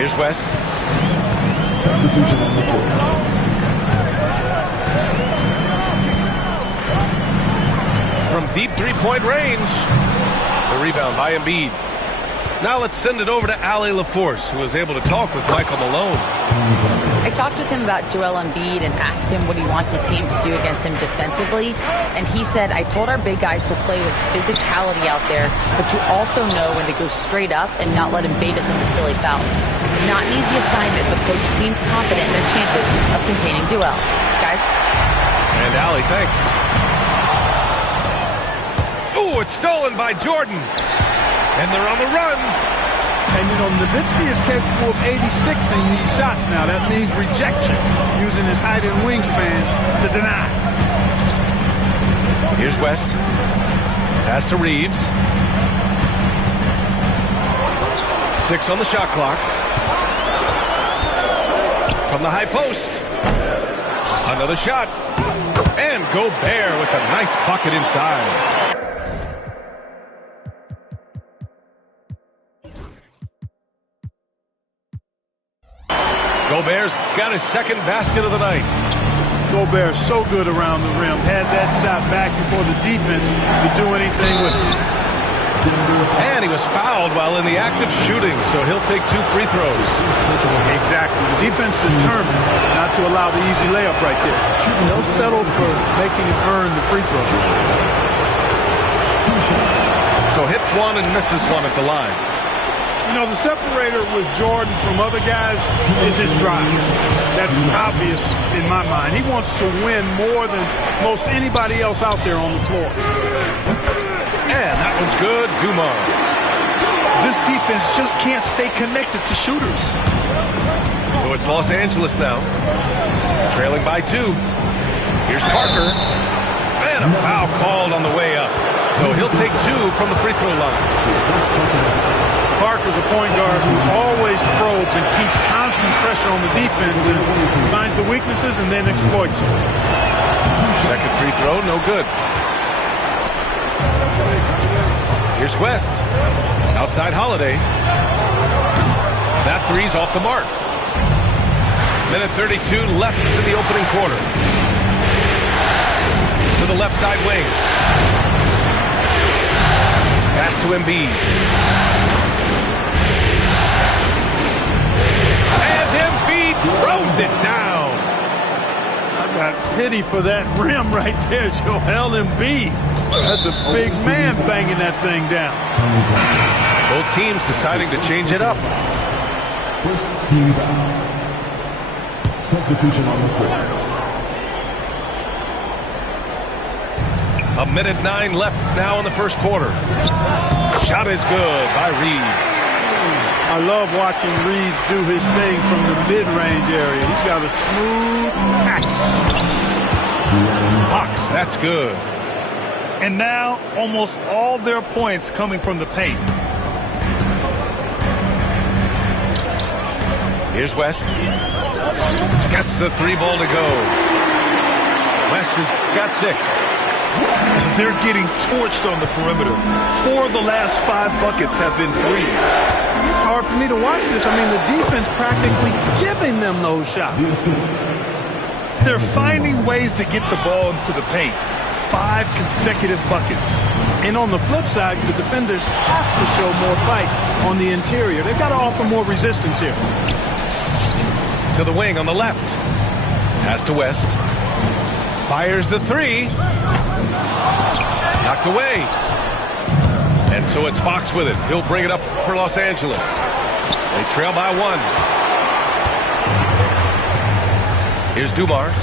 Here's West. Substitution on the court. From deep three-point range. The rebound by Embiid. Now let's send it over to Allie LaForce, who was able to talk with Michael Malone. I talked with him about Joel Embiid and asked him what he wants his team to do against him defensively. And he said, I told our big guys to play with physicality out there, but to also know when to go straight up and not let him bait us into silly fouls. It's not an easy assignment, but coach seemed confident in their chances of containing Joel. Guys? And Allie, thanks. Ooh, it's stolen by Jordan. And they're on the run. And, you know, Nowitzki is capable of 86ing these shots now. That means rejection, using his height and wingspan to deny. Here's West. Pass to Reeves. 6 on the shot clock. From the high post. Another shot. And Gobert with a nice bucket inside. Gobert's got his second basket of the night. Gobert so good around the rim. Had that shot back before the defense could do anything with it. And he was fouled while in the act of shooting, so he'll take 2 free throws. Exactly. The defense determined not to allow the easy layup right there. They'll settle for making him earn the free throw. So hits one and misses one at the line. You know, the separator with Jordan from other guys is his drive. That's obvious in my mind. He wants to win more than most anybody else out there on the floor. And that one's good. Dumars. This defense just can't stay connected to shooters. So it's Los Angeles now. Trailing by 2. Here's Parker. And a foul called on the way up. So he'll take 2 from the free throw line. Parker's a point guard who always probes and keeps constant pressure on the defense and finds the weaknesses and then exploits them. Second free throw, no good. Here's West. Outside Holiday. That three's off the mark. Minute 32 left to the opening quarter. To the left side wing. Pass to Embiid. Throws it down. I got pity for that rim right there, Joel Embiid. That's a big man banging that thing down. Both teams deciding to change it up. First team foul. Substitution on the court. A minute 9 left now in the first quarter. Shot is good by Reeves. I love watching Reeves do his thing from the mid-range area. He's got a smooth package. Fox, that's good. And now, almost all their points coming from the paint. Here's West. Gets the 3 ball to go. West has got 6. They're getting torched on the perimeter. 4 of the last 5 buckets have been threes. It's hard for me to watch this. I mean, the defense practically giving them those shots. They're finding ways to get the ball into the paint. 5 consecutive buckets. And on the flip side, the defenders have to show more fight on the interior. They've got to offer more resistance here. To the wing on the left. Pass to West. Fires the 3. Knocked away. And so it's Fox with it. He'll bring it up for Los Angeles. They trail by 1. Here's Dumars.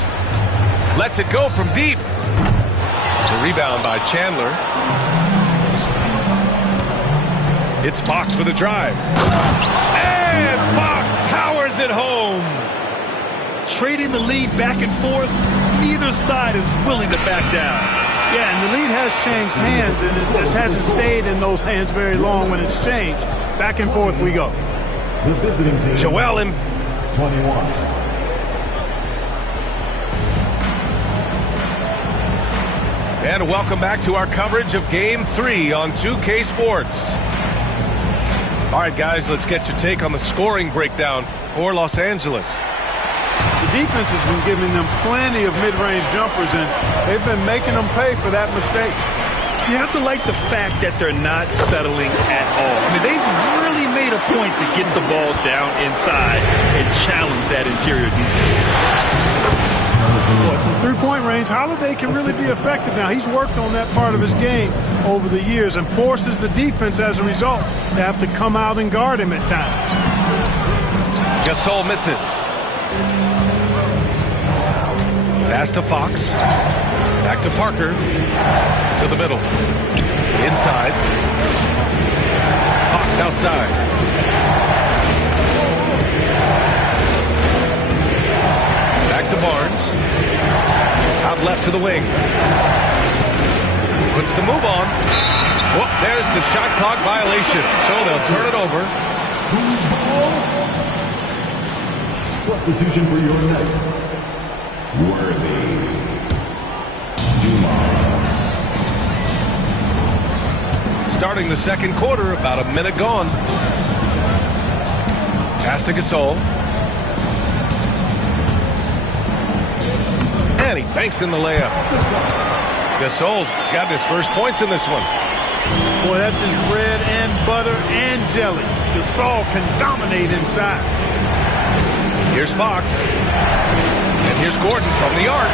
Lets it go from deep. The rebound by Chandler. It's Fox with a drive. And Fox powers it home. Trading the lead back and forth, neither side is willing to back down. Yeah, and the lead has changed hands, and it just hasn't stayed in those hands very long when it's changed. Back and forth we go. The visiting team. Joel in 21. And welcome back to our coverage of Game 3 on 2K Sports. All right, guys, let's get your take on the scoring breakdown for Los Angeles. The defense has been giving them plenty of mid-range jumpers, and they've been making them pay for that mistake. You have to like the fact that they're not settling at all. I mean, they've really made a point to get the ball down inside and challenge that interior defense. Boy, from three-point range, Holiday can really be effective now. He's worked on that part of his game over the years and forces the defense as a result to have to come out and guard him at times. Gasol misses. Pass to Fox. Back to Parker. To the middle. Inside. Fox outside. Back to Barnes. Out left to the wing. Puts the move on. Whoop, there's the shot clock violation. So they'll turn it over. Substitution for your Nuggets. Worthy. Dumas. Starting the second quarter, about a minute gone. Pass to Gasol. And he banks in the layup. Gasol's got his first points in this one. Boy, that's his bread and butter and jelly. Gasol can dominate inside. Here's Fox. And here's Gordon from the arc.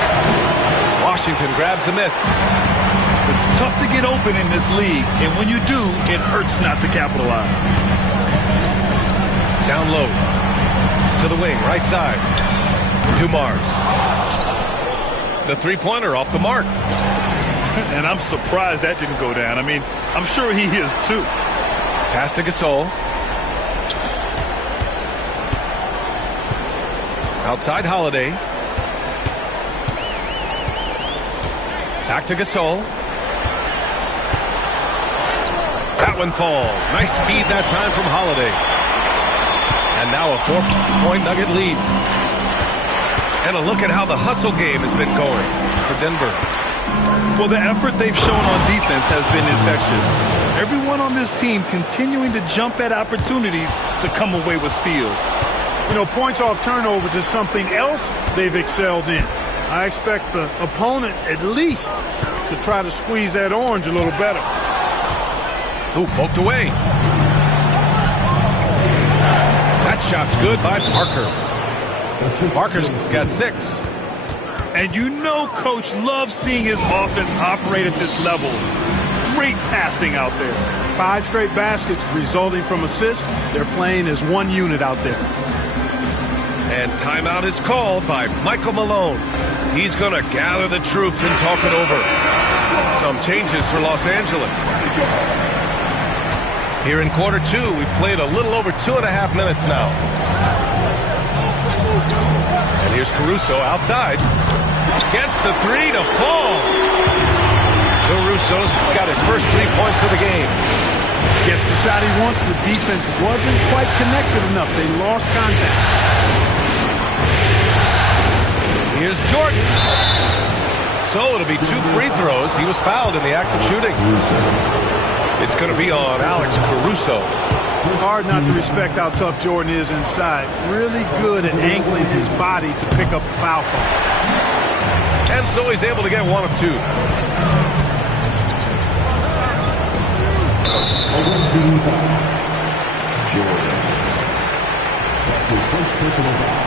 Washington grabs the miss. It's tough to get open in this league, and when you do, it hurts not to capitalize. Down low. To the wing, right side. Dumars. The three-pointer off the mark. And I'm surprised that didn't go down. I mean, I'm sure he is too. Pass to Gasol. Outside Holiday. Back to Gasol. That one falls. Nice feed that time from Holiday. And now a 4-point Nugget lead. And a look at how the hustle game has been going for Denver. Well, the effort they've shown on defense has been infectious. Everyone on this team continuing to jump at opportunities to come away with steals. You know, points off turnovers is something else they've excelled in. I expect the opponent at least to try to squeeze that orange a little better. Ooh, poked away. That shot's good by Parker. Parker's got 6. And you know Coach loves seeing his offense operate at this level. Great passing out there. 5 straight baskets resulting from assists. They're playing as one unit out there. And timeout is called by Michael Malone. He's going to gather the troops and talk it over. Some changes for Los Angeles. Here in quarter 2, we played a little over 2.5 minutes now. And here's Caruso outside. Gets the 3 to fall. Caruso's got his first 3 points of the game. Gets the shot he wants. The defense wasn't quite connected enough. They lost contact. Here's Jordan. So it'll be 2 free throws. He was fouled in the act of shooting. It's going to be on Alex Caruso. Hard not to respect how tough Jordan is inside. Really good at angling his body to pick up the foul call. And so he's able to get 1 of 2. Team foul. Jordan. That's his first personal foul.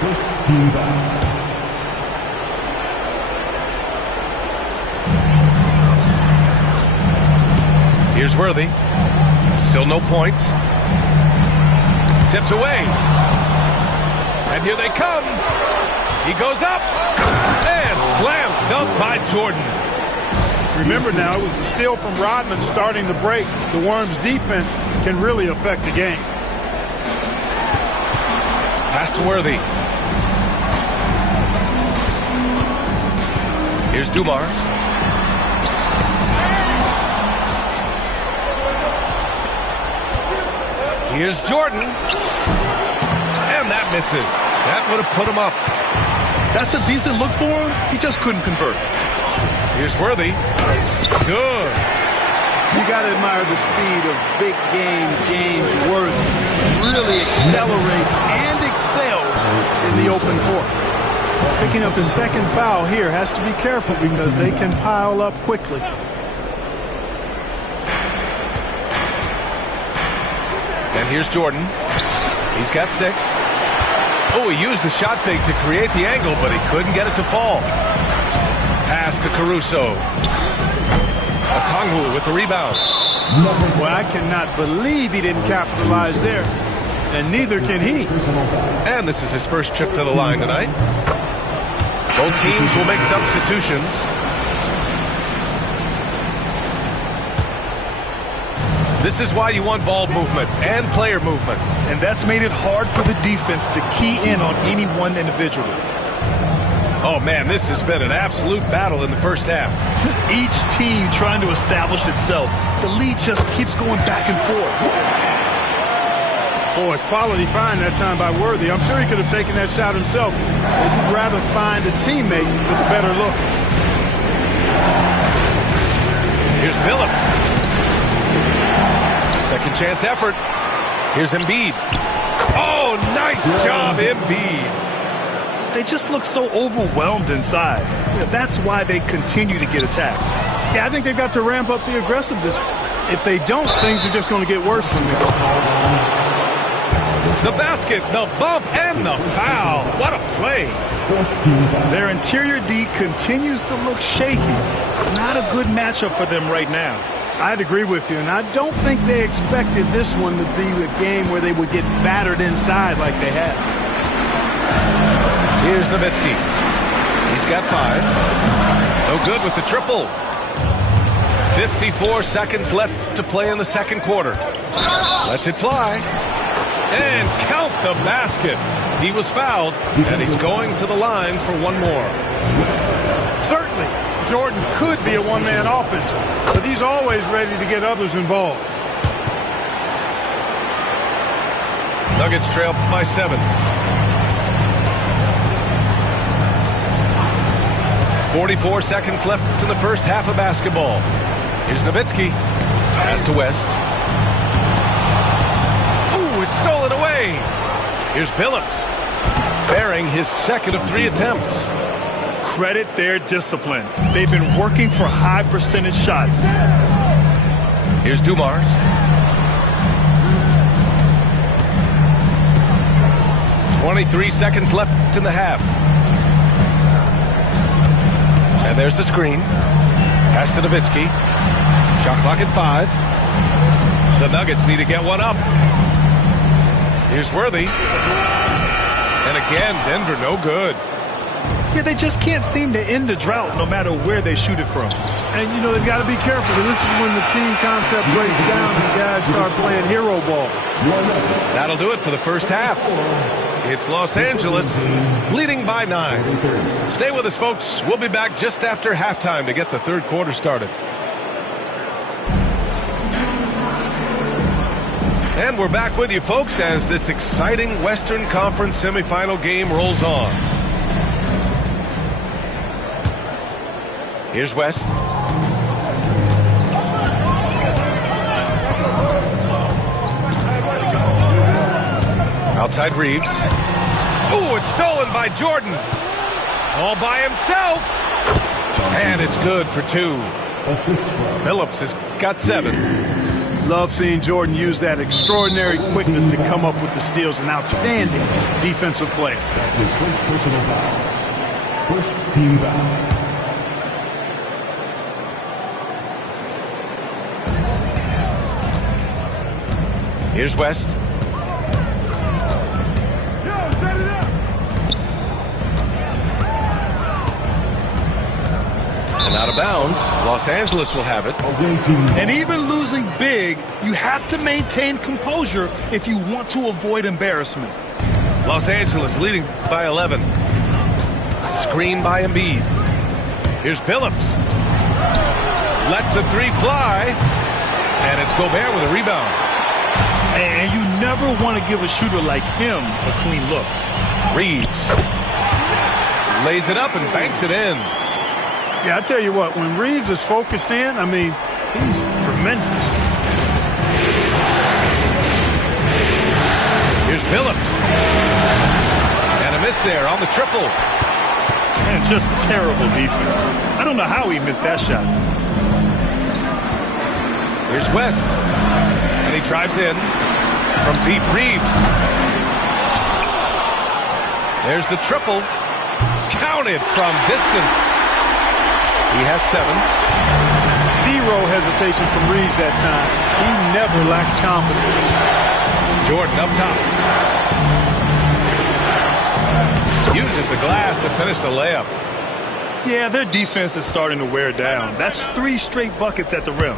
First team foul. Here's Worthy. Still no points. Tipped away. And here they come. He goes up. And slam dunk by Jordan. Remember now, it was the steal from Rodman starting the break. The Worms' defense can really affect the game. Pass to Worthy. Here's Dumars. Here's Jordan. And that misses. That would have put him up. That's a decent look for him. He just couldn't convert. Here's Worthy. Good. You got to admire the speed of big game James Worthy. Really accelerates and excels in the open court. Picking up his second foul here, has to be careful because they can pile up quickly. And here's Jordan. He's got 6. Oh, he used the shot fake to create the angle, but he couldn't get it to fall. Pass to Caruso. Okongwu with the rebound. Well, I cannot believe he didn't capitalize there. And neither can he. And this is his first trip to the line tonight. Both teams will make substitutions. This is why you want ball movement and player movement. And that's made it hard for the defense to key in on any one individual. Oh, man, this has been an absolute battle in the first half. Each team trying to establish itself. The lead just keeps going back and forth. Boy, quality find that time by Worthy. I'm sure he could have taken that shot himself, but he'd rather find a teammate with a better look. Here's Billups. Second chance effort. Here's Embiid. Oh, nice job, Embiid. They just look so overwhelmed inside. That's why they continue to get attacked. Yeah, I think they've got to ramp up the aggressiveness. If they don't, things are just going to get worse from here. The basket, the bump, and the foul. What a play. Their interior D continues to look shaky. Not a good matchup for them right now. I'd agree with you, and I don't think they expected this one to be a game where they would get battered inside like they have. Here's Nowitzki. He's got 5. No good with the triple. 54 seconds left to play in the second quarter. Lets it fly. And count the basket. He was fouled, and he's going to the line for one more. Certainly, Jordan could be a one-man offense, but he's always ready to get others involved. Nuggets trail by 7. 44 seconds left in the first half of basketball. Here's Nowitzki. Pass to West. Ooh, it's stolen away. Here's Billups. Bearing his second of 3 attempts. Credit their discipline. They've been working for high percentage shots. Here's Dumars. .23 seconds left in the half. And there's the screen. Pass to Nowitzki. Shot clock at 5. The Nuggets need to get one up. Here's Worthy. And again, Denver no good. Yeah, they just can't seem to end the drought no matter where they shoot it from. And, you know, they've got to be careful, because this is when the team concept breaks down and guys start playing hero ball. That'll do it for the first half. It's Los Angeles leading by 9. Stay with us, folks. We'll be back just after halftime to get the third quarter started. And we're back with you, folks, as this exciting Western Conference semifinal game rolls on. Here's West. Outside Reeves. Oh, it's stolen by Jordan. All by himself. And it's good for 2. Billups has got 7. Love seeing Jordan use that extraordinary quickness to come up with the steals. An outstanding defensive player. That's his first personal foul. First team foul. Here's West. And out of bounds, Los Angeles will have it. And even losing big, you have to maintain composure if you want to avoid embarrassment. Los Angeles leading by 11. Screen by Embiid. Here's Billups. Lets the 3 fly. And it's Gobert with a rebound. And you never want to give a shooter like him a clean look. Reeves lays it up and banks it in. Yeah, I tell you what, when Reeves is focused in, I mean, He's tremendous. Here's Billups. And a miss there on the triple. Man, just terrible defense. I don't know how he missed that shot. Here's West. And he drives in from deep. Reeves. There's the triple. Counted from distance. He has 7. Zero hesitation from Reeves that time. He never lacks confidence. Jordan up top. Uses the glass to finish the layup. Yeah, their defense is starting to wear down. That's 3 straight buckets at the rim.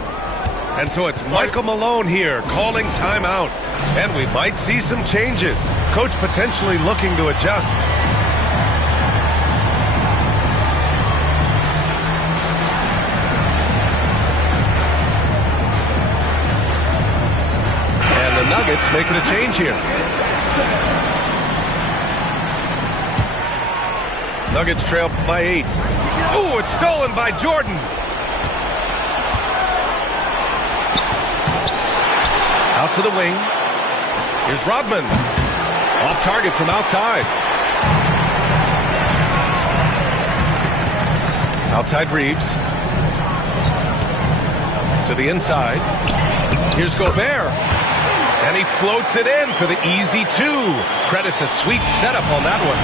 And so it's Michael Malone here calling timeout. And we might see some changes. Coach potentially looking to adjust. And the Nuggets making a change here. Nuggets trail by 8. Ooh, it's stolen by Jordan. Out to the wing. Here's Rodman. Off target from outside. Outside Reeves. To the inside. Here's Gobert. And he floats it in for the easy 2. Credit the sweet setup on that one.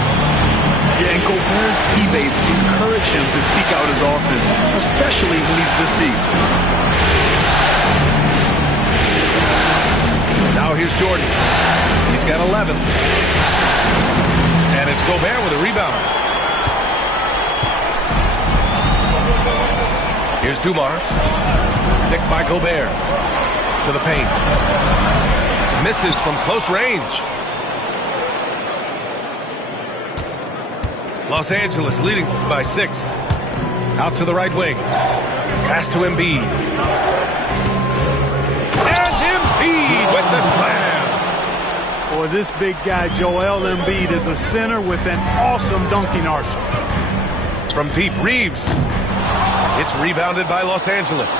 Yeah, and Gobert's teammates encourage him to seek out his offense, especially when he's this deep. Now here's Jordan. He's got 11. And it's Gobert with a rebound. Here's Dumars. Dick by Gobert. To the paint. Misses from close range. Los Angeles leading by 6. Out to the right wing. Pass to Embiid. And Embiid with the slam. Boy, this big guy, Joel Embiid, is a center with an awesome dunking arsenal. From deep, Reeves. It's rebounded by Los Angeles.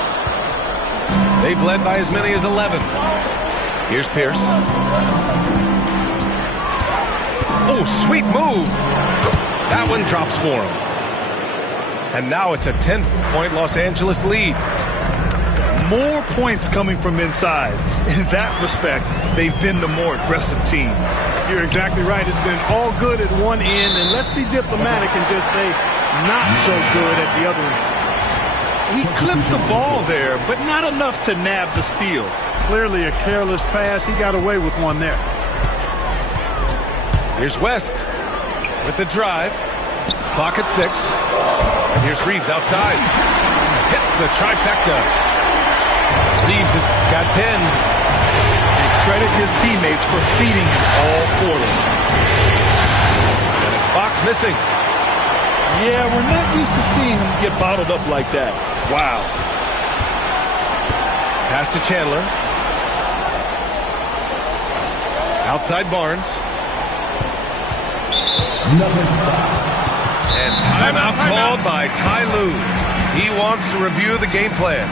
They've led by as many as 11. Here's Pierce. Oh, sweet move. That one drops for him. And now it's a 10-point Los Angeles lead. More points coming from inside. In that respect, they've been the more aggressive team. You're exactly right. It's been all good at one end, and let's be diplomatic and just say not so good at the other end. He clipped the ball there, but not enough to nab the steal. Clearly a careless pass. He got away with one there. Here's West with the drive. Clock at 6. And here's Reeves outside. Hits the trifecta. Reeves has got 10. And credit his teammates for feeding him all quarter. And it's Fox missing. Yeah, we're not used to seeing him get bottled up like that. Wow. Pass to Chandler. Outside Barnes. And timeout called by Ty Lue. He wants to review the game plan.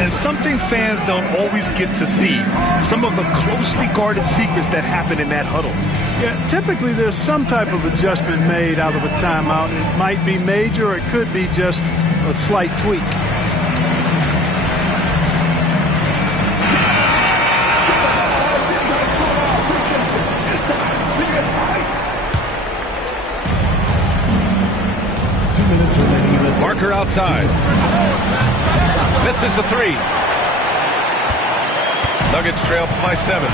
And something fans don't always get to see. Some of the closely guarded secrets that happen in that huddle. Yeah, typically there's some type of adjustment made out of a timeout. It might be major, or it could be just a slight tweak. Parker outside. Misses the 3. Nuggets trail by 7.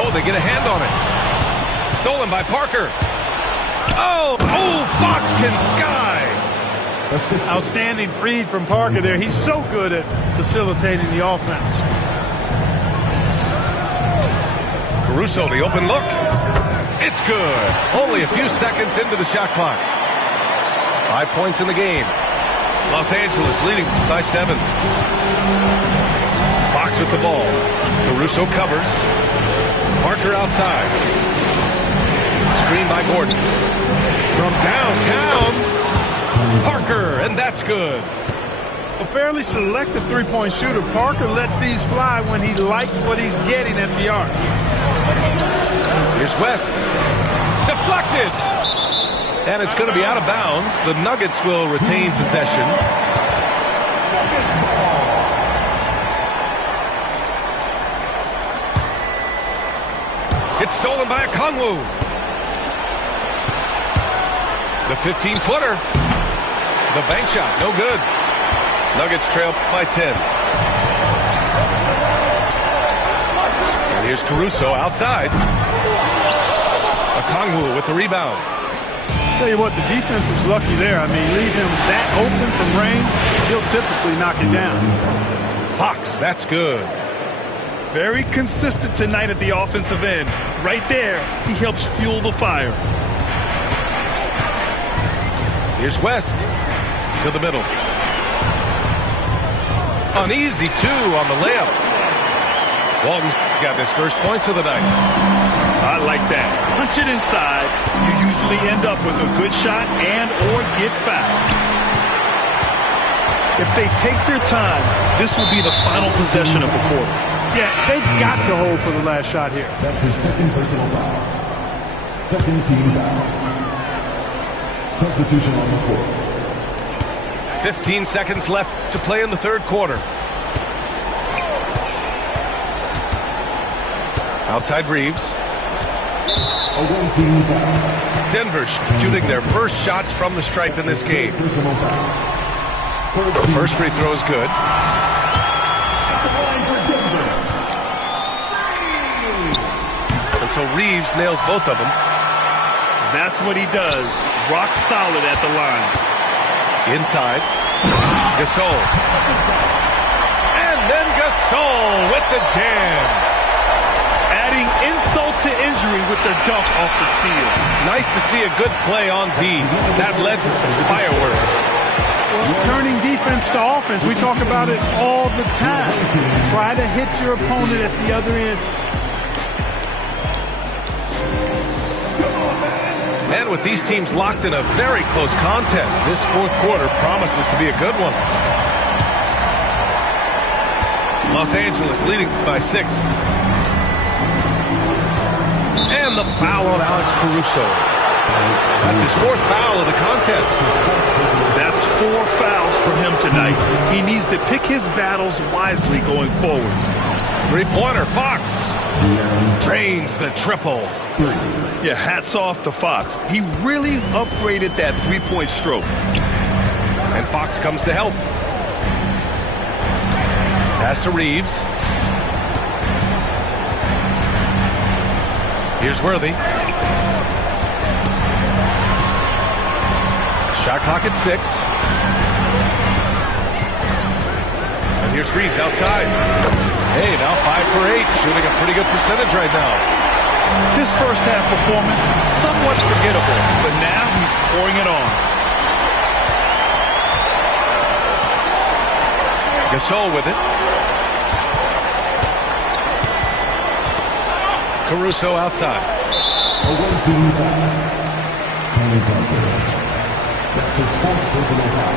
Oh, they get a hand on it. Stolen by Parker. Oh, Fox can sky. Outstanding feed from Parker there. He's so good at facilitating the offense. Caruso, the open look. It's good. Only a few seconds into the shot clock. 5 points in the game. Los Angeles leading by 7. Fox with the ball. Caruso covers. Parker outside. Screen by Gordon. From downtown. Parker, and that's good. A fairly selective three-point shooter. Parker lets these fly when he likes what he's getting at the arc. Here's West. Deflected. And it's going to be out of bounds. The Nuggets will retain possession. It's stolen by Okongwu. The 15-footer. The bank shot, no good. Nuggets trail by 10. And here's Caruso outside. Okongwu with the rebound. Tell you what, the defense was lucky there. I mean, leave him that open from range, he'll typically knock it down. Fox, that's good. Very consistent tonight at the offensive end. Right there, he helps fuel the fire. Here's West to the middle. An easy two on the layup. Walton's got his first points of the night. I like that. Punch it inside. You usually end up with a good shot and or get fouled. If they take their time, this will be the final possession of the quarter. Yeah, they've got to hold for the last shot here. That's his second personal foul. Second team foul. Substitution on the court. 15 seconds left to play in the third quarter. Outside Reeves. A one-team foul. Denver shooting their first shots from the stripe in this game. Personal foul. The first free throw is good. And so Reeves nails both of them. That's what he does. Rock solid at the line. Inside. Gasol. And then Gasol with the jam. Adding insult to injury with the dunk off the steal. Nice to see a good play on D. That led to some fireworks. Well, turning defense to offense, we talk about it all the time. Try to hit your opponent at the other end. And with these teams locked in a very close contest, this fourth quarter promises to be a good one. Los Angeles leading by 6. And the foul on Alex Caruso. That's his fourth foul of the contest. That's 4 fouls for him tonight. He needs to pick his battles wisely going forward. Three-pointer, Fox. Drains the triple. Yeah, hats off to Fox. He really's upgraded that three-point stroke. And Fox comes to help. Pass to Reeves. Here's Worthy. Shot clock at 6. And here's Reeves outside. Hey, now 5 for 8. Shooting a pretty good percentage right now. His first half performance, somewhat forgettable, but now he's pouring it on. Gasol with it. Caruso outside. A one-team foul. Tony Parker. That's his fourth personal foul.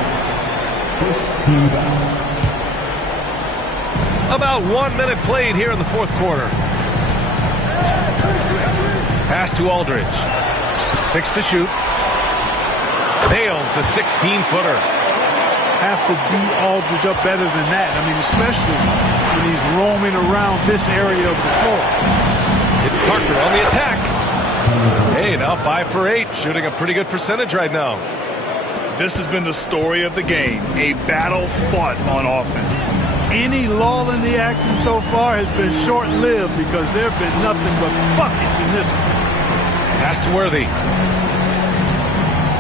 First team foul. About 1 minute played here in the fourth quarter. Pass to Aldridge. 6 to shoot. Nails the 16-footer. Have to D Aldridge up better than that. I mean, especially when he's roaming around this area of the floor. It's Parker on the attack. Hey, now 5 for 8. Shooting a pretty good percentage right now. This has been the story of the game. A battle fought on offense. Any lull in the action so far has been short-lived because there have been nothing but buckets in this one. Pass to Worthy.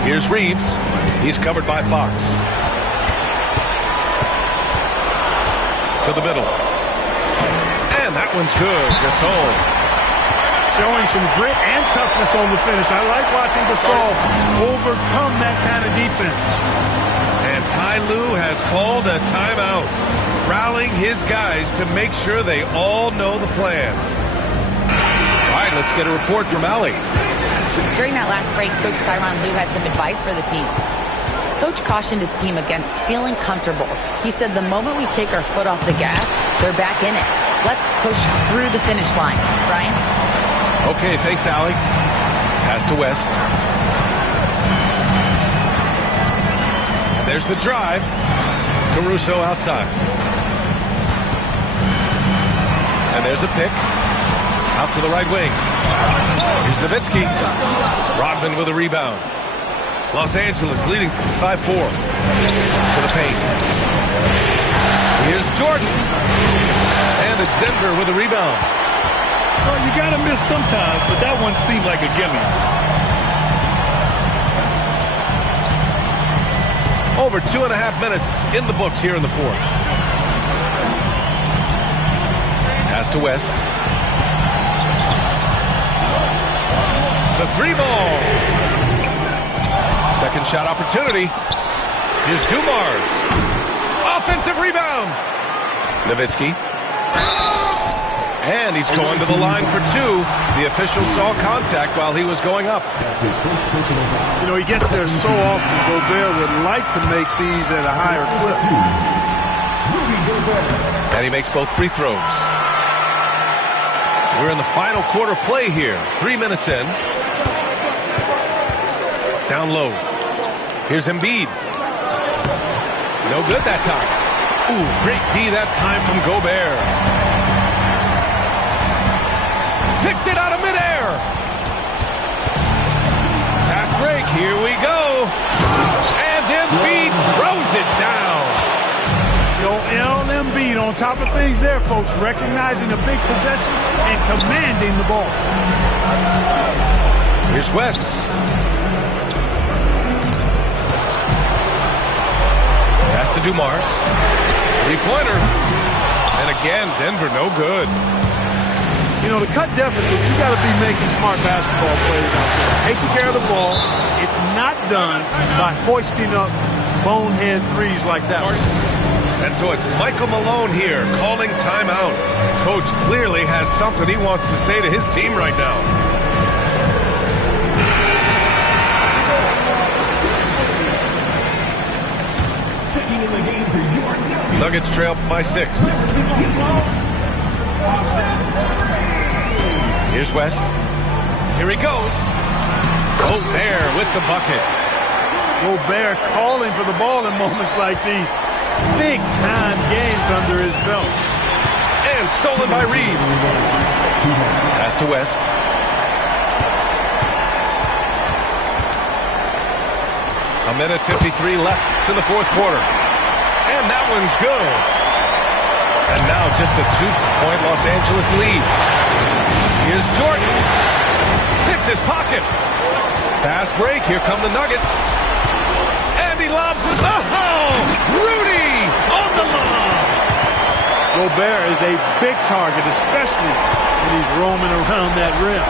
Here's Reeves. He's covered by Fox. To the middle. And that one's good. Gasol. Showing some grit and toughness on the finish. I like watching Gasol overcome that kind of defense. And Ty Lue has called a timeout, rallying his guys to make sure they all know the plan. All right, let's get a report from Allie. During that last break, Coach Tyronn Lue had some advice for the team. Coach cautioned his team against feeling comfortable. He said the moment we take our foot off the gas, they're back in it. Let's push through the finish line. Brian? Okay, thanks, Allie. Pass to West. And there's the drive. Caruso outside. And there's a pick. Out to the right wing. Here's Nowitzki. Rodman with a rebound. Los Angeles leading by 4. To the paint. Here's Jordan. And it's Denver with a rebound. Well, you got to miss sometimes, but that one seemed like a gimme. Over 2.5 minutes in the books here in the fourth. Pass to West. The 3-ball. Second shot opportunity. Here's Dumars. Offensive rebound. Nowitzki. And he's going to the line for 2. The official saw contact while he was going up. You know, he gets there so often. Gobert would like to make these at a higher clip. And he makes both free throws. We're in the final quarter play here. 3 minutes in. Down low. Here's Embiid. No good that time. Ooh, great D that time from Gobert. Picked it out of midair. Fast break. Here we go. And Embiid throws it down. Joel Embiid on top of things there, folks. Recognizing a big possession and commanding the ball. Here's West. Pass to Dumars. 3-pointer. And again, Denver no good. You know, to cut deficits, you got to be making smart basketball plays out there. Taking care of the ball. It's not done by hoisting up bonehead threes like that. And so it's Michael Malone here calling timeout. Coach clearly has something he wants to say to his team right now. Nuggets trail by 6. Here's West. Here he goes. Gobert with the bucket. Gobert calling for the ball in moments like these. Big-time games under his belt. And stolen by Reeves. Pass to West. A minute 53 left to the fourth quarter. And that one's good. And now just a 2-point Los Angeles lead. Here's Jordan. Picked his pocket. Fast break. Here come the Nuggets. And he lobs it. Oh! Rudy on the lob. Gobert is a big target, especially when he's roaming around that rim.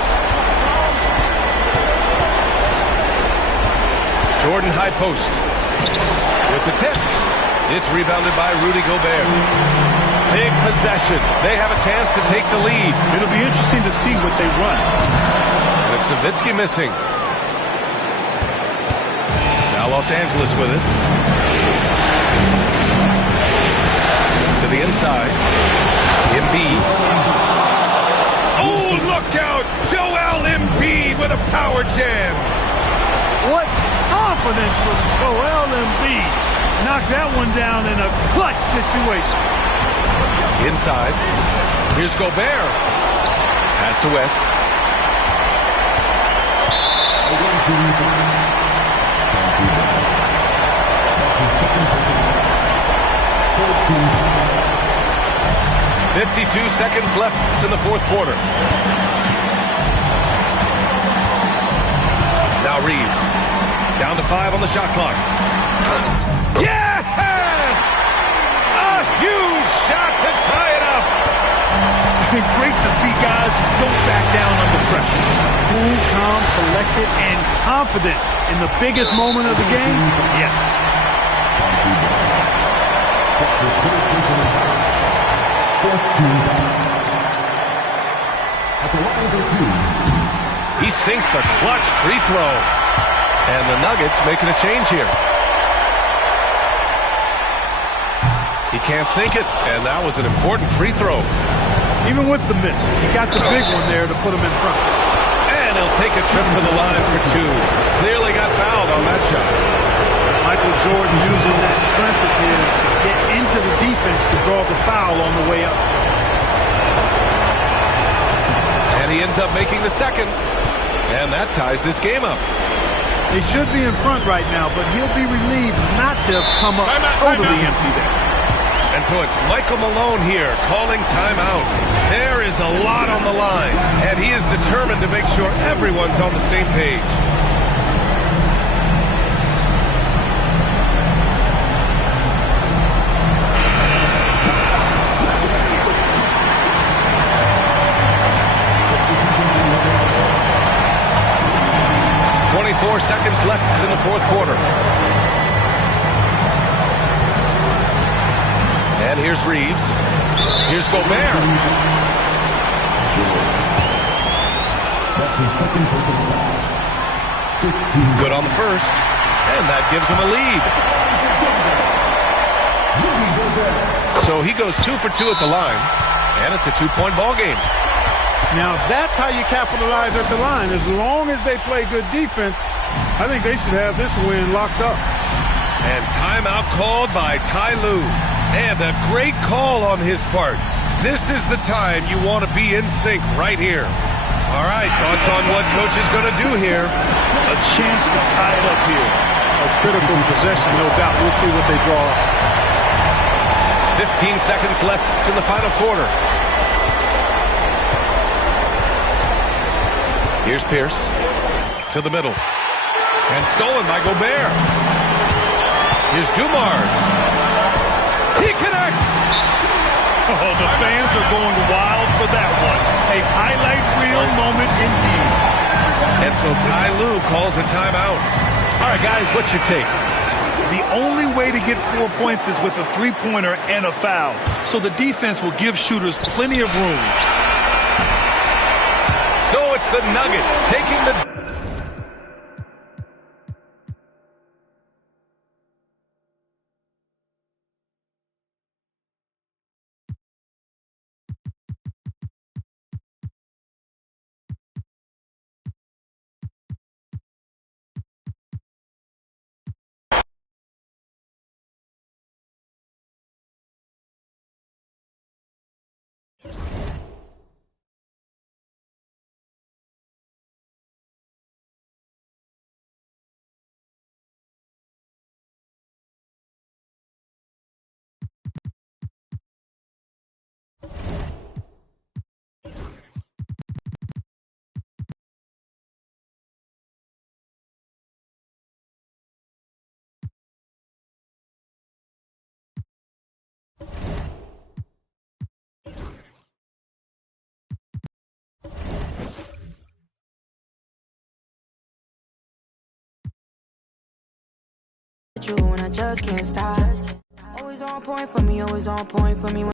Jordan high post. With the tip. It's rebounded by Rudy Gobert. Big possession. They have a chance to take the lead. It'll be interesting to see what they run. And it's Nowitzki missing. Now Los Angeles with it. To the inside. Embiid. Oh, look out! Joel Embiid with a power jam. What confidence from Joel Embiid. Knocked that one down in a clutch situation. Inside. Here's Gobert. Pass to West. "52 seconds left in the fourth quarter. Now Reeves. Down to 5 on the shot clock. Yes! A huge shot to tie it up. Great to see guys who don't back down under pressure. Cool, calm, collected, and confident in the biggest moment of the game. Yes. He sinks the clutch free throw. And the Nuggets making a change here. He can't sink it, and that was an important free throw. Even with the miss, he got the big one there to put him in front. And he'll take a trip to the line for two. Clearly got fouled on that shot. Michael Jordan using that strength of his to get into the defense to draw the foul on the way up. And he ends up making the second. And that ties this game up. They should be in front right now, but he'll be relieved not to have come up totally empty there. And so it's Michael Malone here calling timeout. There is a lot on the line, and he is determined to make sure everyone's on the same page. Seconds left in the fourth quarter. And here's Reeves. Here's Gobert. That's his second personal foul. 15. Good on the first. And that gives him a lead. So he goes 2 for 2 at the line. And it's a 2-point ball game. Now, that's how you capitalize at the line. As long as they play good defense, I think they should have this win locked up. And timeout called by Ty Lue. And a great call on his part. This is the time you want to be in sync right here. All right, thoughts on what coach is going to do here? A chance to tie it up here. A critical possession, no doubt. We'll see what they draw up. 15 seconds left in the final quarter. Here's Pierce to the middle. And stolen by Gobert. Here's Dumars. He connects. Oh, the fans are going wild for that one. A highlight reel moment indeed. And so Ty Lue calls a timeout. All right, guys, what's your take? The only way to get 4 points is with a three-pointer and a foul. So the defense will give shooters plenty of room. So it's the Nuggets taking the... You and I just can't stop. Always on point for me, always on point for me.